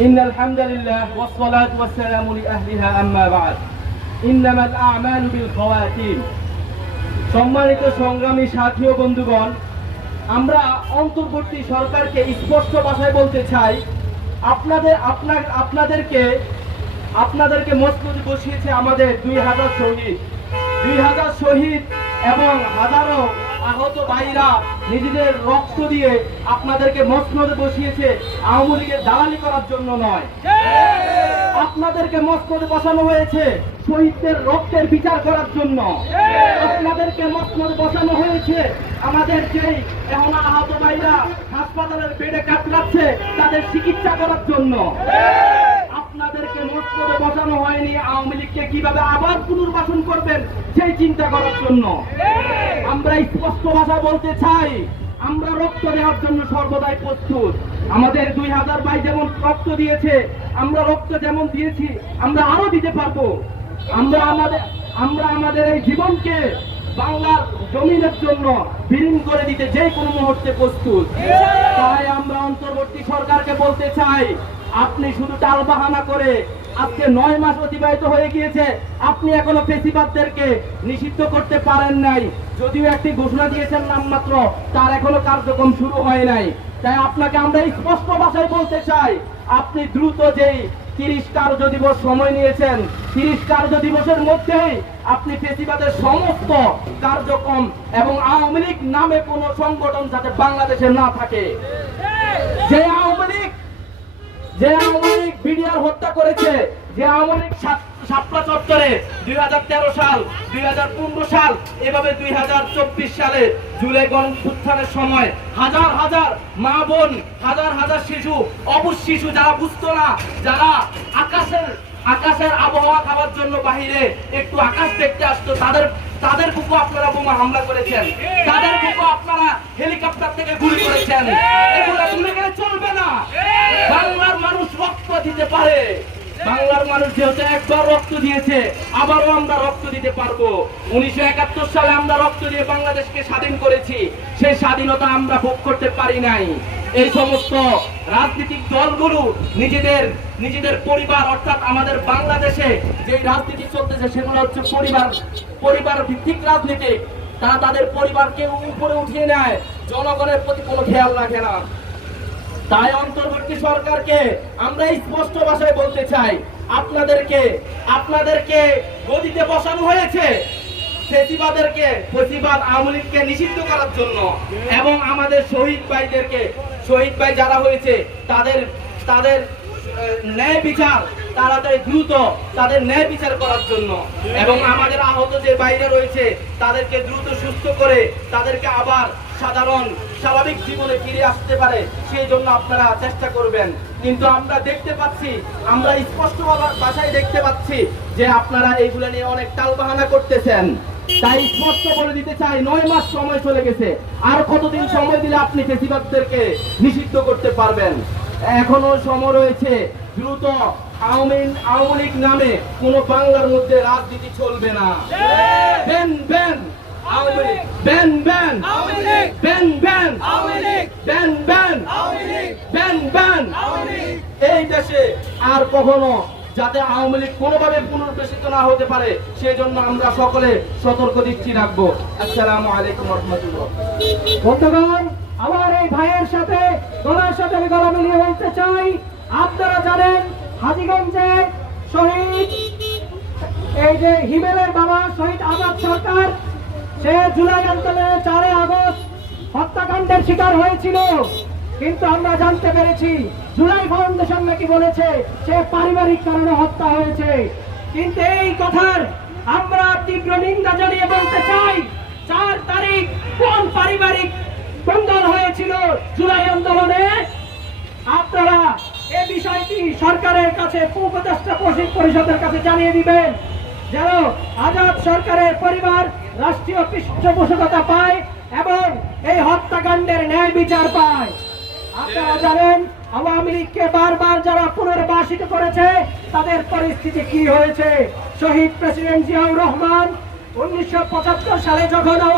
إن الحمد لله والصلاة والسلام لأهلها أما بعد إنما الأعمال بالخواتيم সম্মানিত সংগ্রামী সাথী ও বন্ধুগণ আমরা অন্তর্বর্তী সরকারকে স্পষ্ট ভাষায় বলতে চাই আপনাদের আপনার আপনাদেরকে আপনাদেরকে মজবুত বসিয়েছে আমাদের দুই হাজার শহীদ দুই হাজার শহীদ এবং হাজারো আহত ভাইরা নিজেদের রক্ত দিয়ে আপনাদেরকে মসনদে বসিয়েছে আওয়ামী লীগের দালালি করার জন্য নয়। আপনাদেরকে মসনদে বসানো হয়েছে শহীদদের রক্তের বিচার করার জন্য। আপনাদেরকে মসনদে বসানো হয়েছে আমাদের যেই এখন আহত ভাইরা হাসপাতালের বেডে কাতরাচ্ছে তাদের চিকিৎসা করার জন্য। আপনাদেরকে মসনদে বসানো হয়নি। আওয়ামী লীগকে কীভাবে আবার পুনর্বাসন করবেন, সেই চিন্তা করার জন্য। আমরা স্পষ্ট ভাষা বলতে চাই, আমরা রক্ত দেওয়ার জন্য সর্বদাই প্রস্তুত। আমাদের দুই হাজার ভাই যেমন রক্ত দিয়েছে, আমরা রক্ত যেমন দিয়েছি, আমরা আরও দিতে পারব। আমরা আমাদের আমরা আমাদের এই জীবনকে বাংলার জমিনের জন্য বিলীন করে দিতে যে কোনো মুহূর্তে প্রস্তুত। তাই আমরা অন্তর্বর্তী সরকারকে বলতে চাই আপনি শুধু টাল বাহানা করে আজকে নয় মাস অতিবাহিত হয়ে গিয়েছে, আপনি এখনও ফেসিবাদদেরকে নিষিদ্ধ করতে পারেন নাই। যদিও একটি ঘোষণা দিয়েছেন নামমাত্র, তার এখনও কার্যক্রম শুরু হয় নাই। তাই আপনাকে আমরা স্পষ্ট ভাষায় বলতে চাই, আপনি দ্রুত যেই তিরিশ কার্য দিবস সময় নিয়েছেন, তিরিশ কার্য দিবসের মধ্যেই আপনি ফেসিবাদের সমস্ত কার্যক্রম এবং আওয়ামী লীগ নামে কোন সংগঠন যাতে বাংলাদেশে না থাকে। যে যে আওয়ামী লীগ বিডিআর হত্যা করেছে, যে আওয়ামী লীগ শাপলা চত্বরে দুই সাল দুই সাল, এভাবে দুই সালে জুলাই গণপুত্থানের সময় হাজার হাজার মা বোন, হাজার হাজার শিশু অবুজ শিশু যারা বুঝতো না, যারা আকাশের আকাশের আবহাওয়া খাওয়ার জন্য বাহিরে একটু আকাশ দেখতে আসতো, তাদের তাদের বুকু আপনারা বোমা হামলা করেছেন। তাদের বুকু আপনারা হেলিকপ্টার থেকে গুলি করেছেন। এগুলো গেলে চলবে না। বাংলার মানুষ রক্ত দিতে পারে। বাংলার মানুষ যেহেতু একবার রক্ত দিয়েছে, আবারও আমরা রক্ত দিতে পারব। উনিশশো একাত্তর সালে আমরা রক্ত দিয়ে বাংলাদেশকে স্বাধীন করেছি। সেই স্বাধীনতা আমরা ভোগ করতে পারি নাই। এই সমস্ত রাজনৈতিক দলগুলো নিজেদের নিজেদের পরিবার, অর্থাৎ আমাদের বাংলাদেশে যে রাজনীতি চলতেছে, সেগুলো হচ্ছে পরিবার পরিবার ভিত্তিক রাজনীতি। তারা তাদের পরিবারকে উপরে উঠিয়ে নেয়। জনগণের প্রতি কোনো খেয়াল রাখে না। তাই অন্তর্বর্তী সরকারকে আমরা স্পষ্ট ভাষায় বলতে চাই, আপনাদেরকে আপনাদেরকে গদিতে বসানো হয়েছে। ফেসিবাদেরকে ফেসিবাদ আওয়ামী লীগকে নিষিদ্ধ করার জন্য এবং আমাদের শহীদ ভাইদেরকে, শহীদ ভাই যারা হয়েছে, তাদের তাদের ন্যায় বিচার তাড়াতাড়ি দ্রুত তাদের ন্যায় বিচার করার জন্য এবং আমাদের আহত যে বাইরে রয়েছে, তাদেরকে দ্রুত সুস্থ করে তাদেরকে আবার সাধারণ স্বাভাবিক জীবনে ফিরে আসতে পারে, সেই জন্য আপনারা চেষ্টা করবেন। কিন্তু আমরা দেখতে পাচ্ছি, আমরা স্পষ্ট ভাষায় দেখতে পাচ্ছি যে আপনারা এইগুলো নিয়ে অনেক টালবাহানা করতেছেন। তাই স্পষ্ট বলে দিতে চাই নয় মাস সময় চলে গেছে। আর কতদিন সময় দিলে আপনি ফেসিবাদদেরকে নিষিদ্ধ করতে পারবেন? এখনও সময় রয়েছে। দ্রুত আওয়ামী আওয়ামী লীগ নামে কোন বাংলার মধ্যে রাজনীতি চলবে না! এই দেশে আর কখনো যাতে আওয়ামী লীগ কোনোভাবে পুনর্বেশিত না হতে পারে সেই জন্য আমরা সকলে সতর্ক দৃষ্টি রাখব। আসসালামু আলাইকুম বন্ধুগণ, আমার এই ভাইয়ের সাথে গলার সাথে গলা মিলিয়ে বলতে চাই, আপনারা জানেন হাজিগঞ্জে শহীদ, এই যে হিমেলের বাবা শহীদ আজাদ সরকার, সে জুলাই আন্দোলনে চারে আগস্ট হত্যাকাণ্ডের শিকার হয়েছিল। কিন্তু আমরা জানতে পেরেছি, জুলাই ফাউন্ডেশন নাকি বলেছে সে পারিবারিক কারণে হত্যা হয়েছে। কিন্তু এই কথার আমরা তীব্র নিন্দা জানিয়ে বলতে চাই, চার তারিখ কোন পারিবারিক বন্ধন হয়েছিল জুলাই আন্দোলনে? আপনারা এ বিষয়টি সরকারের কাছে, উপদেষ্টা পরিষদের কাছে জানিয়ে দিবেন, যেন আজাদ সরকারের পরিবার রাষ্ট্রীয় পৃষ্ঠপোষকতা পায় এবং এই হত্যাকাণ্ডের ন্যায় বিচার পায়। আপনারা জানেন, আওয়ামী লীগকে বারবার যারা পুনর্বাসিত করেছে, তাদের পরিস্থিতি কি হয়েছে? শহীদ প্রেসিডেন্ট জিয়াউর রহমান উনিশশো পঁচাত্তর সালে যখন